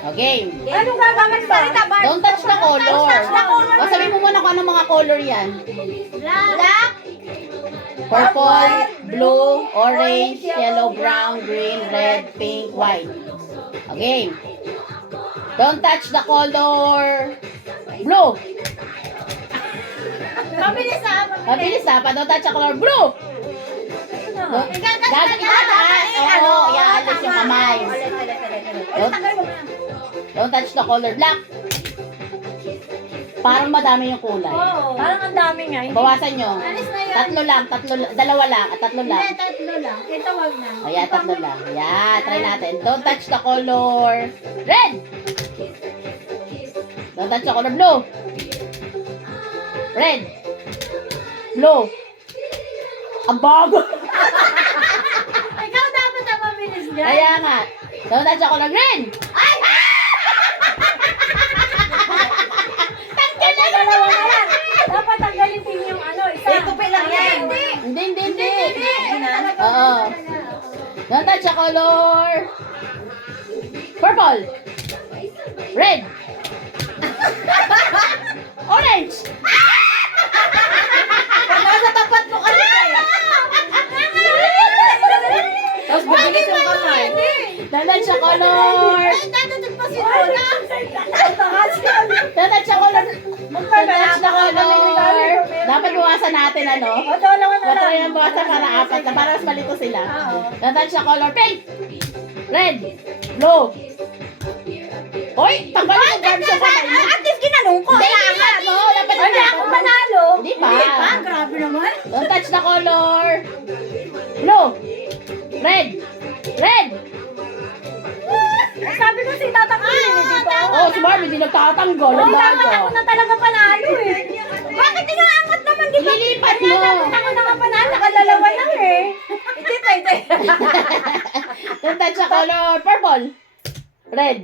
O, game. Anong gagamit ba? Don't touch the color. O, sabihin mo muna kung anong mga color yan. Black. Purple, blue, orange, yellow, brown, green, red, pink, white. O, game. Don't touch the color blue. Mabilis na. Mabilis ha, pa don't touch the color blue. Itataas. Oo, iaalis yung kamay. Don't touch the color black. Parang madami yung kulay. Parang ang dami nga. Bawasan nyo. Alis na yun. Dalawa lang, at tatlo lang. Hindi, tatlo lang. Ito wag na. Ayan, tatlo lang. Ayan, try natin. Don't touch the color red. Don't touch the color blue. Red. Blue. Ang bago. Ikaw dapat ang mabilis dyan. Kaya nga. Don't touch the color green. Ay! Tanggal na Dalawa na lang. Dapat tanggalin din yung ano, isa. lang yan. Hindi. Oo. Don't touch the color purple. Red. Orange. Nasa tapat mo kasi Tapos bibilis yung kamay. Don't touch the color. Dadadag pa si Dona. Don't touch the color. Don't touch the color. Dapat buwasan natin ano. Dalawa na lang. Matry ang bawasan para apat na para mas malito sila. Don't touch the color pink. Red. Blue. Oy, tanggalin yung guard sa kamay mo. At least ginanong ko. Hindi mo. Dapat Hindi ako manalo. Hindi pa. Grabe naman. Don't touch the color blue. Red. Red. Sabi ko si tatanggalin, di ba? Oh, si Barbie hindi nagtatanggal. Ang Dapat daga. ako na talaga panalo eh. Bakit inaangat naman? Di ba? Ililipat mo. Dapat ako na nga panalo. Nakadalawa lang eh. Ito. Don't touch the color purple. Red.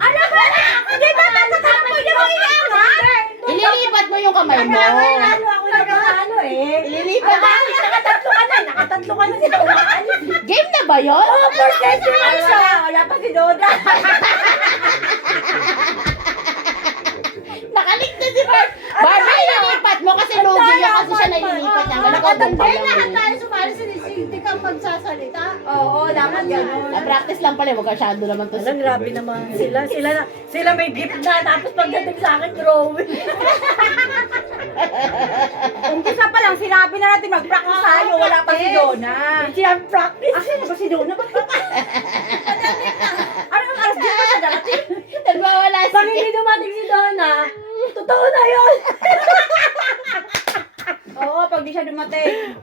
Ano ba na? Di ba tatakbo niyo ko inaangat? Ililipat mo yung kamay mo. Panalo ako na panalo eh. Ililipat mo. Nakatatlo ka na. Nakatatlo ka na si Dona. Game na ba yun? First session lang siya. Wala pa si Dona. Nakaligtas si Barbie. Barbie, ililipat mo kasi lugi yun kasi siya nililipat niya. Nakatambay Nakatambay lang lahat yun. tayo sumali sa hindi ka magsasalita. Oo, dapat gano'n. Na-practice lang pala. Huwag masyado naman to. Alam, grabe naman. Sila may gift na. Tapos pagdating sa akin, drawing. Umpisa pa lang, sinabi na natin mag-practice tayo. Wala pa si Dona. Siya practice. Asan ba si Dona? Ano ang aras dito sa darating? Nagwawala si Pag hindi dumating si Donna, totoo na yun. Oo, pag di siya dumating.